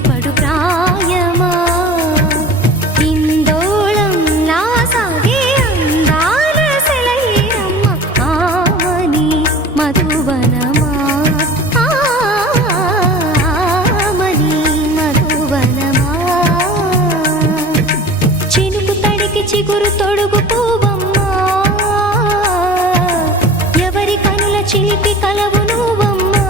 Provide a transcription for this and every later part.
ఉలికిపడు ప్రాయమా ఇందోళంలా సాగే అందాల సెలయేరమ్మ ఆమని మధువనమా ఆమని మధువనమా చినుకు తడికి చిగురు తొడుగు పూవమ్మా ఎవరి కనుల చిలిపి కలవు నువ్వమ్మా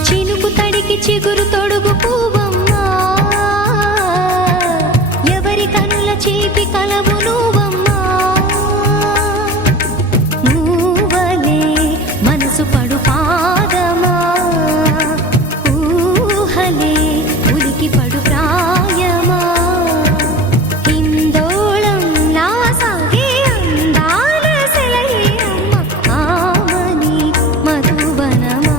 చినుకు తడికి చిగురు తొడుగు పూవమ్మా ఎవరి కనుల చీపి కలవు నువ్వమ్మా నువ్వలే మనసు పడు పాదమా ఊహలే ఉలికి పడు ప్రాయమా ఇందోళంలా సాగే అందాల సెలయేరమ్మ ఆమని మధువనమా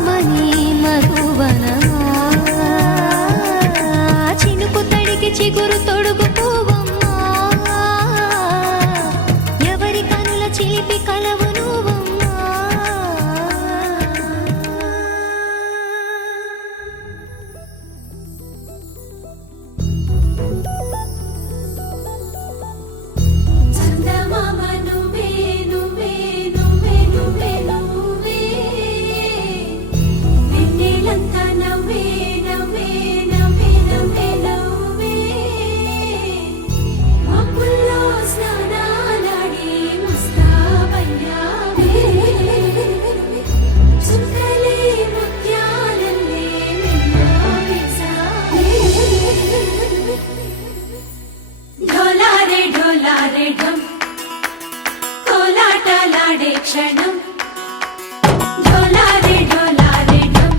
ఆమని మధువనమా చినుకు తడికి చిగురు తొడుగు పూవమ్మా ఎవరి కనుల చిలిపి కలవు నువ్వమ్మా చందమామ నువ్వే నువ్వే నువ్వే నువ్వే నువ్వే వెన్నెలంతా నవ్వే నవ్వే నవ్వే నవ్వే నవ్వే మబ్బుల్లో స్నానాలాడి ముస్తాబయ్యావే చుక్కలే ముత్యాలల్లే వెన్నో వేసావే ढोलारे ढोलारे ढम कोलाटलाडे क्षणं ढोलारे ढोलारे ढम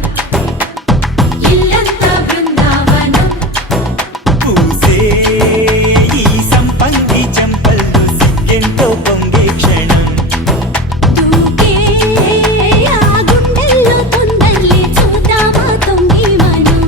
इल्लंता बृंदावनं పూసే ఈ సంపంగి చెంపల్లో సిగ్గెంతో పొంగే క్షణం దూకే ఆ గుండెల్లో తొందల్లి చూద్దామా తొంగి మనం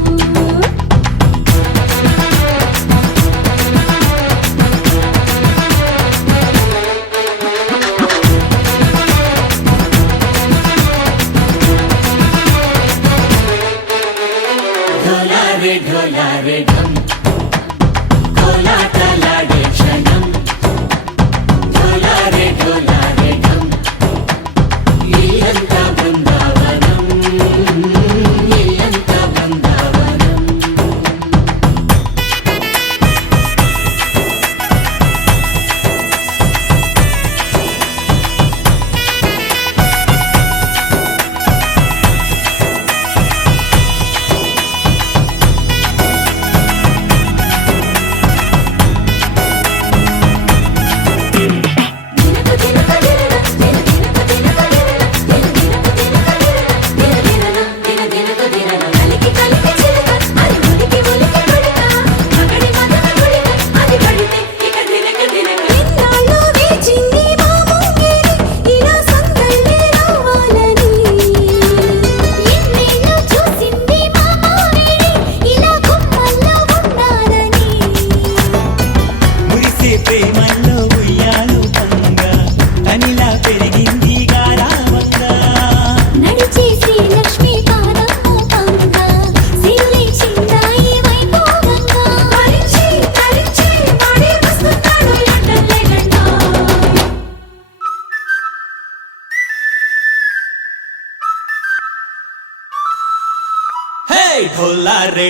ढोला रे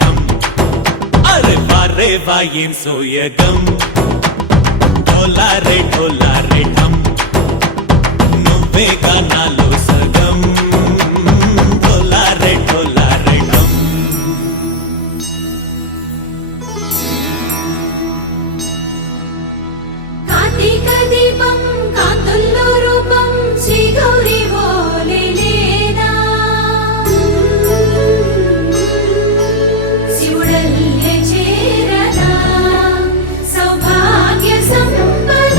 ढम अरे वारे वायें सोयगम ढोला रे ढम నువ్వేగా నాలో సగం ढोला रे ढम కార్తీక దీపం కాంతుల్లో రూపం శ్రీ గౌరీ ఓలేనా శివుడల్లే చేరదా సౌభాగ్య సంపద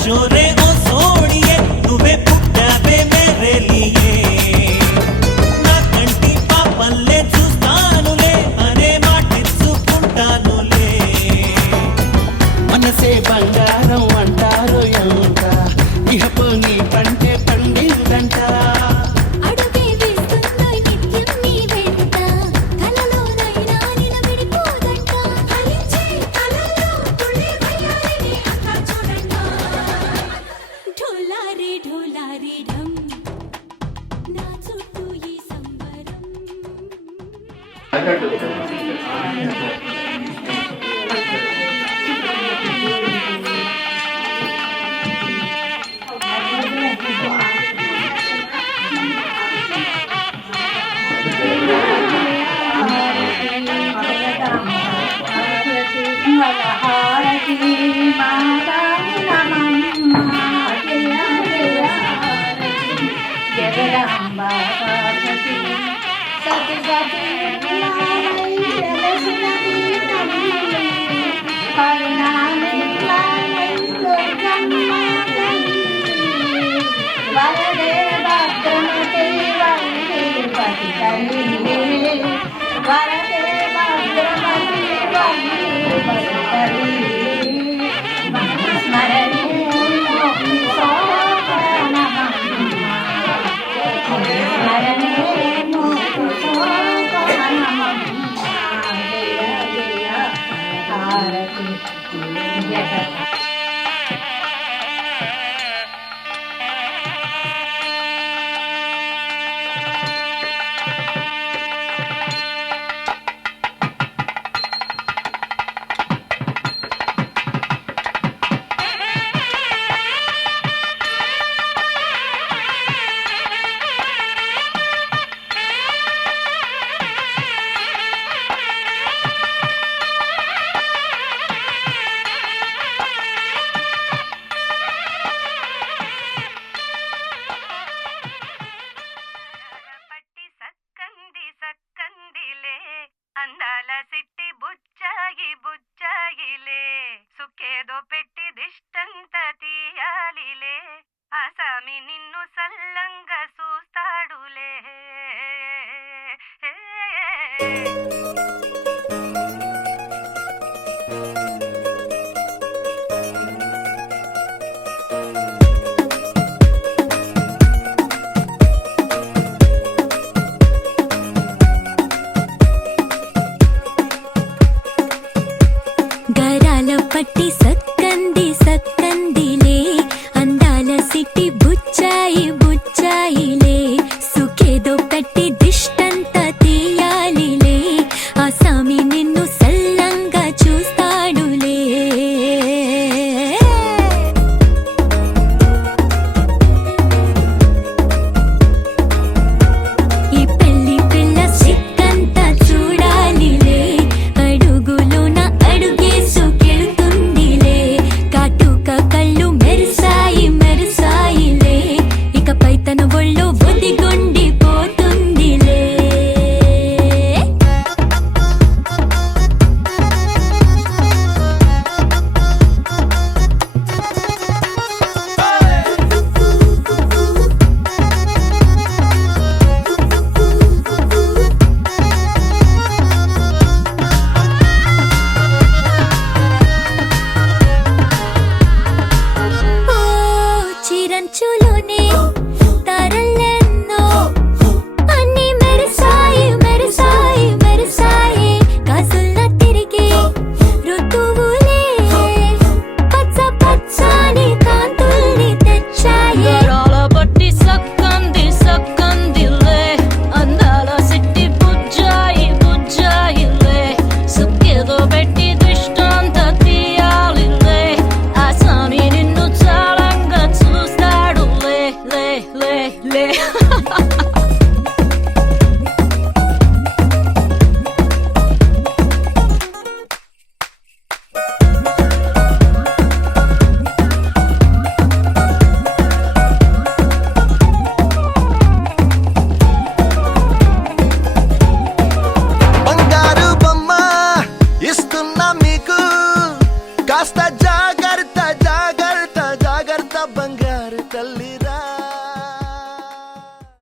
छोरे ओ सोनिए నువ్వే పుట్టావే మేరే లియే నా కంటి పాపల్లే చూస్తానులే అనే మాటిచ్చుకుంటానులే మనసే బంగారం అంటారు ఎంత ఇహపు నీ పంటే పండిందంట అడుగే వేస్తుందో నిత్యం నీ వెంట కలలోనైనా నిలబడిపోదంట ఫలించే కలలో తుళ్ళే వయ్యారిని అంతా చూడంట ढोला रे ढम నా చుట్టూ ఈ సంబరం వరదే భద్రమతి వందే పతి